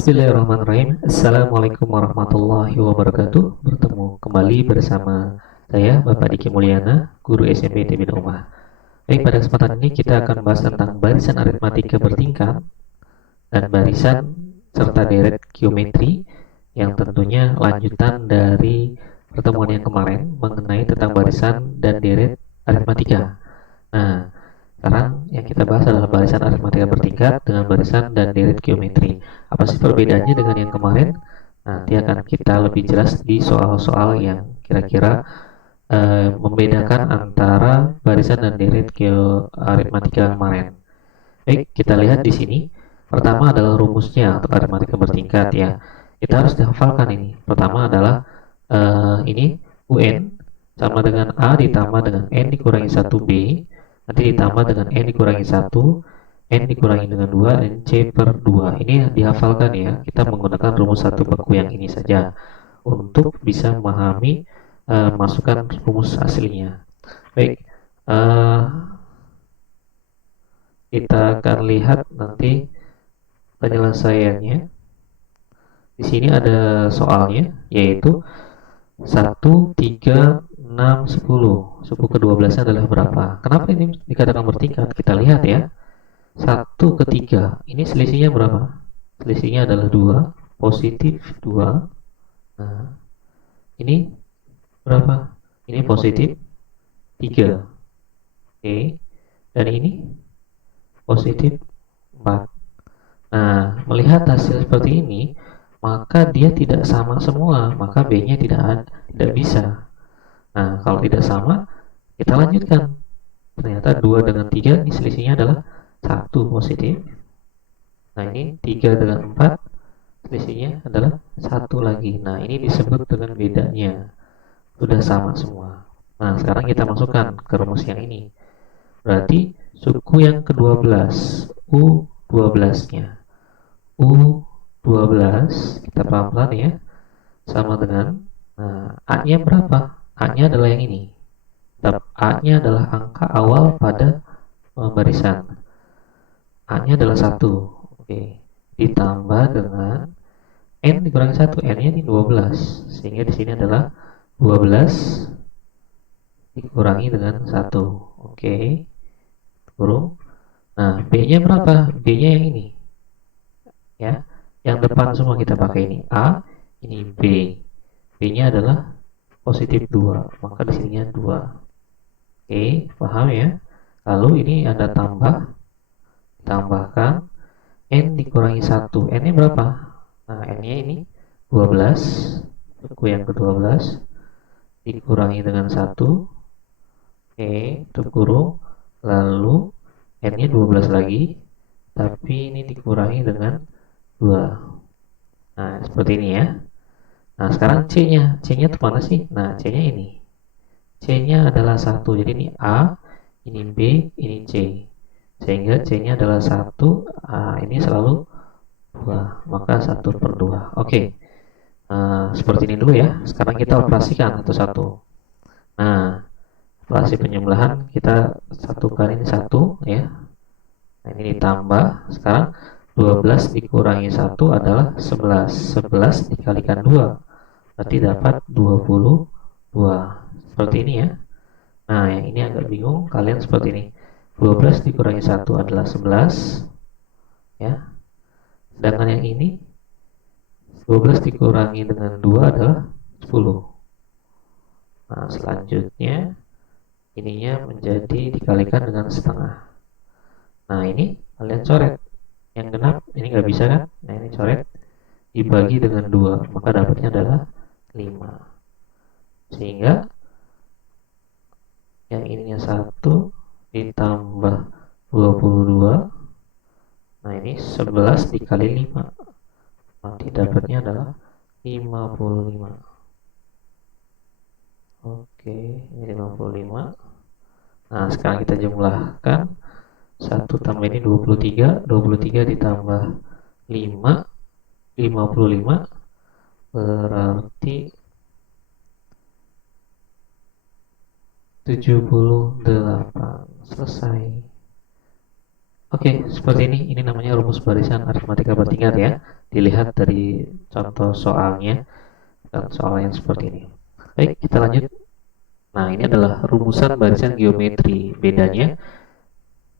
Bismillahirrahmanirrahim. Assalamualaikum warahmatullahi wabarakatuh. Bertemu kembali bersama saya, Bapak Diki Mulyana, Guru SMP TB Umah. Baik, pada kesempatan ini kita akan bahas tentang barisan aritmatika bertingkat dan barisan serta deret geometri yang tentunya lanjutan dari pertemuan yang kemarin mengenai tentang barisan dan deret aritmatika. Nah, sekarang yang kita bahas adalah barisan aritmatika bertingkat dengan barisan dan deret geometri. Apa sih perbedaannya dengan yang kemarin? Nanti akan kita lebih jelas di soal-soal yang kira-kira membedakan antara barisan dan deret aritmatika kemarin. Baik, kita lihat di sini. Pertama adalah rumusnya untuk aritmatika bertingkat ya. Kita harus dihafalkan ini. Pertama adalah ini UN sama dengan A ditambah dengan N dikurangi 1B, nanti ditambah dengan N dikurangi 1, N dikurangi dengan 2, dan C per 2. Ini dihafalkan ya. Kita menggunakan rumus satu beku yang ini saja untuk bisa memahami masukan rumus aslinya. Baik, kita akan lihat nanti penyelesaiannya. Di sini ada soalnya, yaitu 1, 3, 6, 10. Suku ke-12 adalah berapa? Kenapa ini dikatakan bertingkat? Kita lihat ya. 1 ke 3. Ini selisihnya berapa? Selisihnya adalah 2. Positif 2. Nah, ini berapa? Ini positif 3. Oke. Dan ini positif 4. Nah, melihat hasil seperti ini, maka dia tidak sama semua, maka B-nya tidak bisa. Nah, kalau tidak sama, kita lanjutkan. Ternyata 2 dengan 3 ini selisihnya adalah 1 positif. Nah, ini 3 dengan 4 selisihnya adalah 1 lagi. Nah, ini disebut dengan bedanya. Sudah sama semua. Nah, sekarang kita masukkan ke rumus yang ini. Berarti suku yang ke-12, U12-nya. U12, kita pelan-pelan ya, sama dengan, nah, A-nya berapa? A-nya adalah yang ini. A-nya adalah angka awal pada barisan. A-nya adalah 1. Oke. Ditambah dengan N dikurangi 1. N-nya ini 12. Sehingga di sini adalah 12 dikurangi dengan 1. Oke. Kurung. Nah, B-nya berapa? B-nya yang ini. Ya. Yang depan semua kita pakai ini A, ini B. B-nya adalah positif 2. Maka di sininya 2. Oke, paham ya? Lalu ini Anda tambahkan N dikurangi 1. N-nya berapa? Nah, N-nya ini 12. Suku yang ke-12 dikurangi dengan 1. Oke, tutup kurung. Lalu N-nya 12 lagi, tapi ini dikurangi dengan 2. Nah, seperti ini ya. Nah, sekarang C-nya. C-nya itu mana sih? Nah, C-nya ini. C-nya adalah 1. Jadi ini A, ini B, ini C. Sehingga C-nya adalah 1. Ini selalu 2. Maka 1 per 2. Oke. Seperti ini dulu ya. Sekarang kita operasikan satu-satu. Nah, operasi penyembelahan kita satukan ini 1 ya. Nah, ini ditambah. Sekarang 12 dikurangi 1 adalah 11. 11 dikalikan 2. Berarti dapat 22. Seperti ini ya. Nah, yang ini agak bingung. Kalian seperti ini. 12 dikurangi 1 adalah 11. Ya. Sedangkan yang ini 12 dikurangi dengan 2 adalah 10. Nah, selanjutnya ininya menjadi dikalikan dengan setengah. Nah, ini kalian coret. Yang genap ini nggak bisa kan? Nah, ini coret dibagi dengan 2, maka dapatnya adalah 5. Sehingga yang ininya 1 ditambah 22. Nah, ini 11 dikali 5. Nanti dapatnya adalah 55. Oke, ini 55. Nah, sekarang kita jumlahkan. 1 tambah ini 23. 23 ditambah 5, 55. Berarti 78. Selesai. Oke, seperti ini. Ini namanya rumus barisan aritmatika bertingkat ya. Dilihat dari contoh soalnya dan soal yang seperti ini. Baik, kita lanjut. Nah, ini adalah rumusan barisan geometri. Bedanya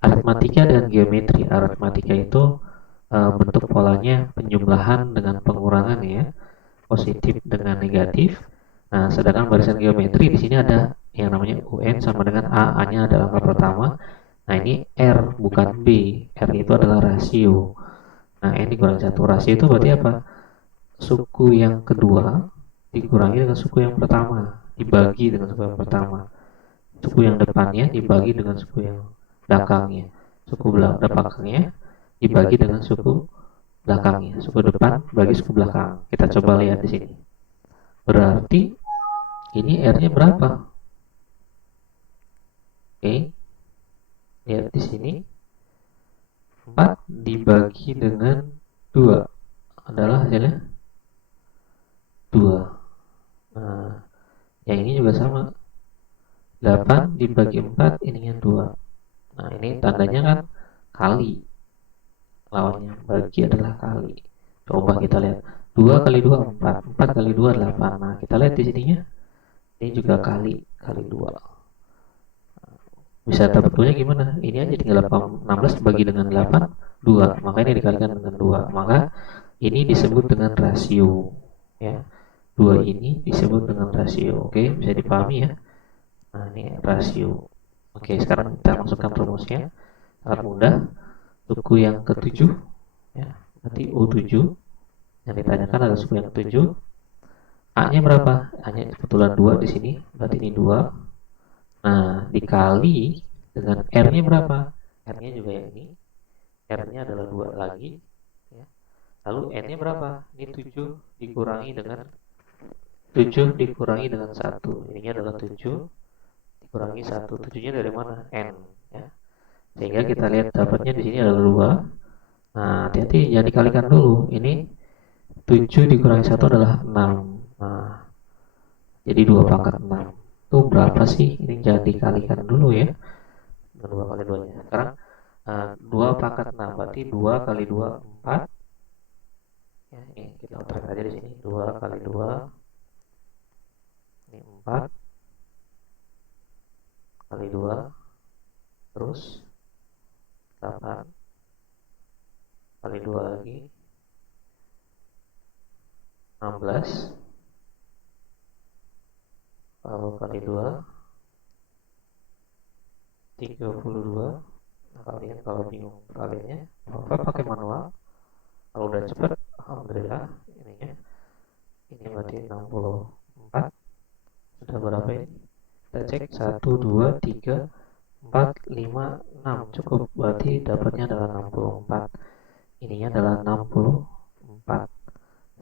aritmatika dan geometri. Aritmatika itu bentuk polanya penjumlahan dengan pengurangan ya, positif dengan negatif. Nah, sedangkan barisan geometri di sini ada yang namanya UN sama dengan A, A-nya adalah angka pertama. Nah, ini R bukan B. R itu adalah rasio. Nah, N dikurangi satu. Rasio itu berarti apa? Suku yang kedua dikurangi dengan suku yang pertama, dibagi dengan suku yang pertama. Suku yang depannya dibagi dengan suku yang belakangnya. Suku belakangnya dibagi dengan suku belakangnya. Suku depan bagi suku belakang. Kita coba lihat di sini. Berarti ini R-nya berapa? Oke, lihat di sini. 4 dibagi dengan 2 adalah hasilnya 2. Nah, yang ini juga sama. 8 dibagi 4 ininya 2. Nah, ini tandanya kan kali. Lawannya bagi adalah kali. Coba kita lihat. 2 kali 2 4. 4 kali 2 8. Nah, kita lihat di sininya. Ini juga kali 2. Bisa dapat 2-nya gimana? Ini aja tinggal 16 bagi dengan 8 2. Maka ini dikalikan dengan 2. Maka ini disebut dengan rasio ya. 2 ini disebut dengan rasio. Oke, bisa dipahami ya. Nah, ini rasio. Oke, sekarang kita masukkan rumusnya. Sangat mudah. Suku yang ketujuh ya, berarti U7. Yang ditanyakan adalah suku yang ketujuh. A-nya berapa? A-nya kebetulan 2 di sini, berarti ini 2. Nah, dikali dengan R-nya berapa? R-nya juga yang ini. R-nya adalah 2 lagi ya. Lalu N-nya berapa? Ini 7 dikurangi dengan 7 dikurangi dengan 1. Ininya adalah 7 dikurangi 1. 7-nya dari mana? N ya. Sehingga kita lihat dapatnya di sini adalah 2. Nah, hati-hati jangan dikalikan dulu. Ini 7 dikurangi 1 adalah 6. Nah, jadi 2 pangkat 6. Itu berapa sih? Ini jangan dikalikan dulu ya. 2 kali 2-nya. Sekarang 2 pangkat 6 berarti 2 kali 2 4. Ya, ini kita otak aja di sini. 2 kali 2 ini 4 kali 2 terus 8 kali 2 lagi 16 kalau kali 2 32. Nah, kalian kalau bingung kaliannya apa pakai manual. Kalau udah cepet alhamdulillah ininya. Ini berarti 64. Sudah berapa ini? Kita cek 1 2 3 4 5 6 cukup. Berarti dapatnya adalah 64. Ininya adalah 64.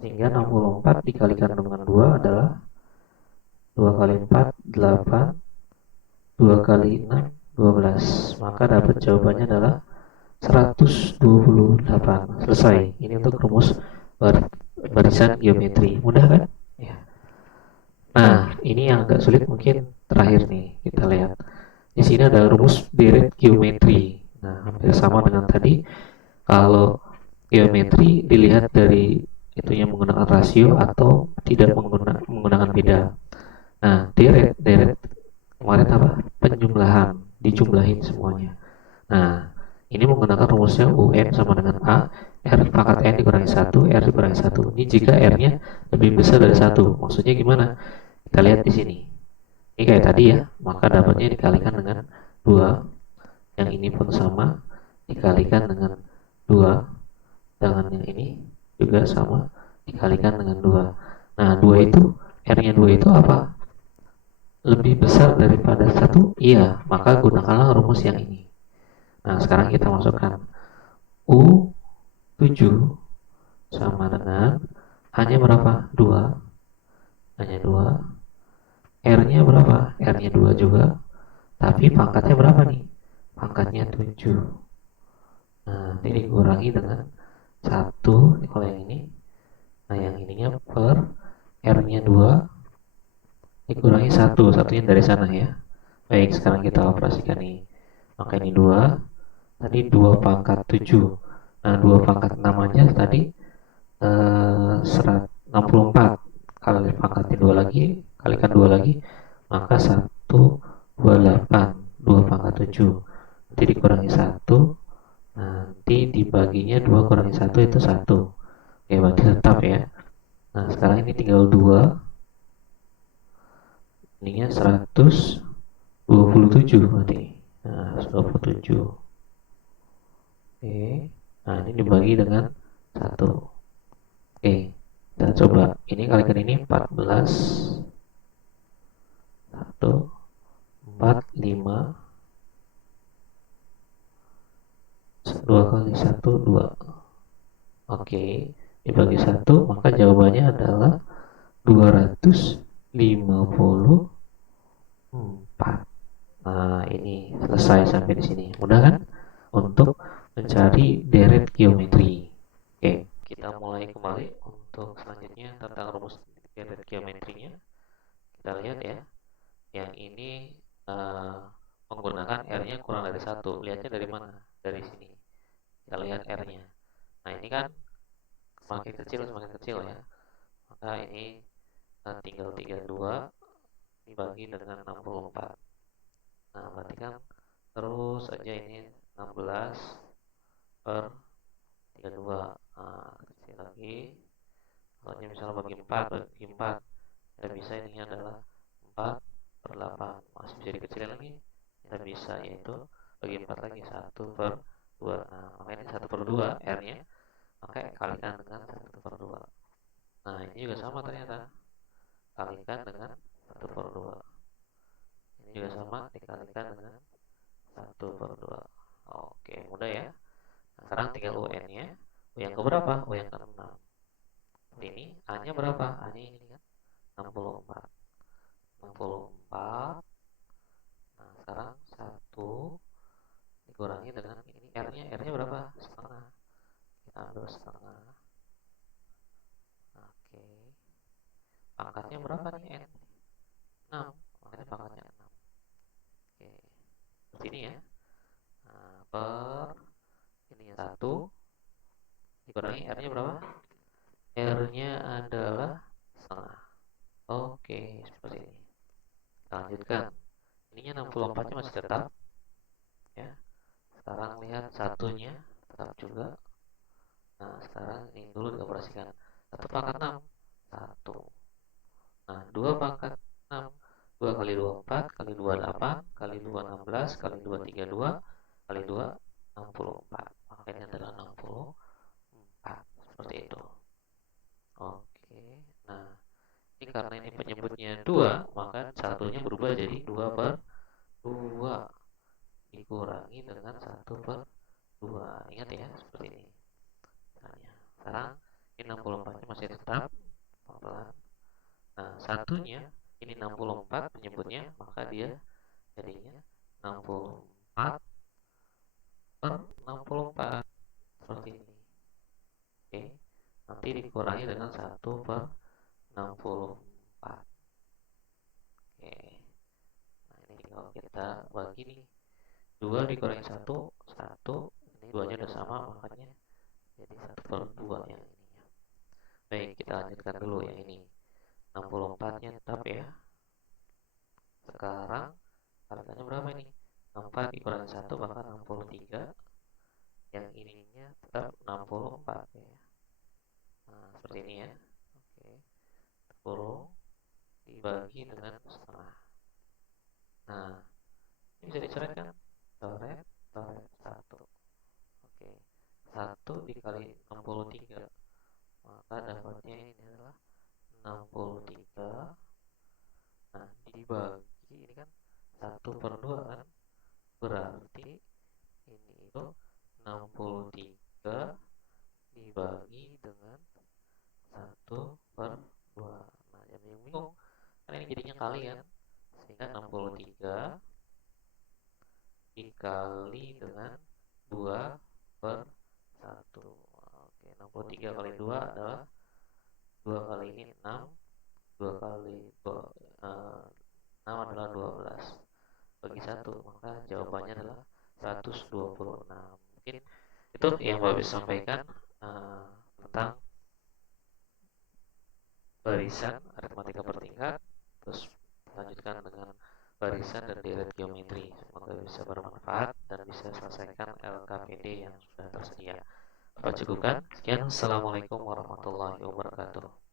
Sehingga 64 dikalikan dengan 2 adalah 2 kali 4 8, 2 kali 6 12. Maka dapat jawabannya adalah 128. Selesai. Ini untuk rumus barisan geometri. Mudah kan? Ya. Nah, ini yang agak sulit mungkin terakhir nih. Kita lihat. Di sini ada rumus deret geometri. Nah, hampir sama dengan tadi. Kalau geometri dilihat dari itunya menggunakan rasio atau tidak menggunakan beda. Nah, deret kemarin apa? Penjumlahan, dijumlahin semuanya. Nah, ini menggunakan rumusnya UN sama dengan A, R pangkat N dikurangi 1, R dikurangi 1. Ini jika R-nya lebih besar dari 1. Maksudnya gimana? Kita lihat di sini. Ini kayak tadi ya, maka dapatnya dikalikan dengan 2. Yang ini pun sama, dikalikan dengan 2. Dengan yang ini juga sama, dikalikan dengan 2. Nah, 2 itu, R-nya 2 itu apa? Lebih besar daripada 1? Iya, maka gunakanlah rumus yang ini. Nah, sekarang kita masukkan U7 sama dengan hanya berapa? 2. Hanya 2. R-nya berapa? R-nya 2 juga. Tapi pangkatnya berapa nih? Pangkatnya 7. Nah, ini dikurangi dengan 1. Ini kalau yang ini. Nah, yang ininya per R-nya 2 dikurangi 1. Satunya dari sana ya. Baik, sekarang kita operasikan nih. Maka ini 2 tadi 2 pangkat 7. Nah 2 pangkat 6 aja tadi 64. Kali pangkatin 2 lagi, kalikan 2 lagi, maka 128. 2 pangkat 7 nanti dikurangi 1, nanti dibaginya 2 kurangi 1 itu 1. Oke, berarti tetap ya. Nah sekarang ini tinggal 2, ininya 127 berarti. Nah 127. Oke, nah ini dibagi dengan 1. Oke, kita coba ini kalikan ini 14, 1, 4, 5, 2 kali 1, 2. Oke, dibagi 1, maka jawabannya adalah 254. Nah, ini selesai sampai di sini. Mudah kan? Untuk mencari deret geometri. Oke, kita mulai kembali untuk selanjutnya tentang rumus deret geometrinya. Kita lihat ya. Yang ini menggunakan R-nya kurang dari 1. Lihatnya dari mana? Dari sini. Kita lihat R-nya. Nah, ini kan semakin kecil ya. Maka ini tinggal 32 dibagi dengan 64. Nah, berarti kan terus aja ini 16 per 32. Nah, kecil lagi. Kalau misalnya bagi 4, kita bisa ini adalah 4 per 8. Masih bisa dikecilin lagi. Kita bisa yaitu bagi 4 lagi 1 per 2. Nah, makanya ini 1 per 2 R-nya. Maka kalikan dengan 1 per 2. Nah, ini juga sama ternyata. Kalikan dengan 1 per 2. Ini juga sama dikalikan dengan 1 per 2. Oke, mudah ya. Nah, sekarang tinggal UN-nya. U yang keberapa? U yang ke-6. Ini A-nya berapa? A-nya ini kan 64. 64. Nah, sekarang 1 dikurangi dengan ini R-nya berapa? Setengah. Kita ambil setengah. Oke. Pangkatnya berapa nih N? 6. Makanya pangkatnya 6. Oke. Seperti ini ya. Nah, per ini 1 dikurangi R-nya berapa? R-nya adalah setengah. Oke, seperti ini. Kita lanjutkan. Ininya 64-nya masih tetap ya. Sekarang lihat satunya tetap juga. Nah, sekarang ini dulu dioperasikan. 1 pangkat 6. 1. Nah, 2 pangkat 6. 2 kali 2 4, kali 2 8, kali 2 16, kali 2 32, kali 2 64. Makanya adalah 64. Seperti itu. Oke. Nah, ini karena ini penyebutnya 2, maka satunya berubah jadi 2 per 2 dikurangi dengan 1 per 2. Ingat ya, seperti ini. Sekarang ini 64-nya masih tetap pelan. Nah, satunya ini 64 penyebutnya, maka dia jadinya 64 per 64 seperti ini. Oke. Nanti dikurangi dengan 1 per 64. Oke. Nah, ini kalau kita bagi nih 2 dikurangi 1, 1. Ini 2-nya udah sama, makanya jadi 1 per 2 yang ininya. Baik, kita lanjutkan dulu yang ini. 64-nya tetap ya. Sekarang kalikannya berapa ini? 64 dikurangi 1 maka 63. Yang ininya tetap 64 ya. Nah, seperti ini ya. Oke. 10 dibagi dengan setengah. Nah, ini bisa dicoret kan? Coret, coret 1. Oke. 1 dikali 63. Maka dapatnya ini adalah 63. Nah, dibagi ini kan 1 per 2 kan? Berarti ini itu 63 dibagi dengan 1 per 2. Nah, jadi bingung. Kan ini jadinya kali kan? Sehingga 63 dikali dengan 2 per 1. Oke, 63 kali 2 adalah 2 kali ini 6. 2 kali 6 adalah 12. Bagi 1, maka jawabannya adalah 126. Mungkin itu yang Bapak bisa sampaikan tentang barisan aritmatika bertingkat, terus lanjutkan dengan barisan dan deret geometri. Semoga bisa bermanfaat dan bisa selesaikan LKPD yang sudah tersedia. Bapak cukupkan. Sekian, assalamualaikum warahmatullahi wabarakatuh.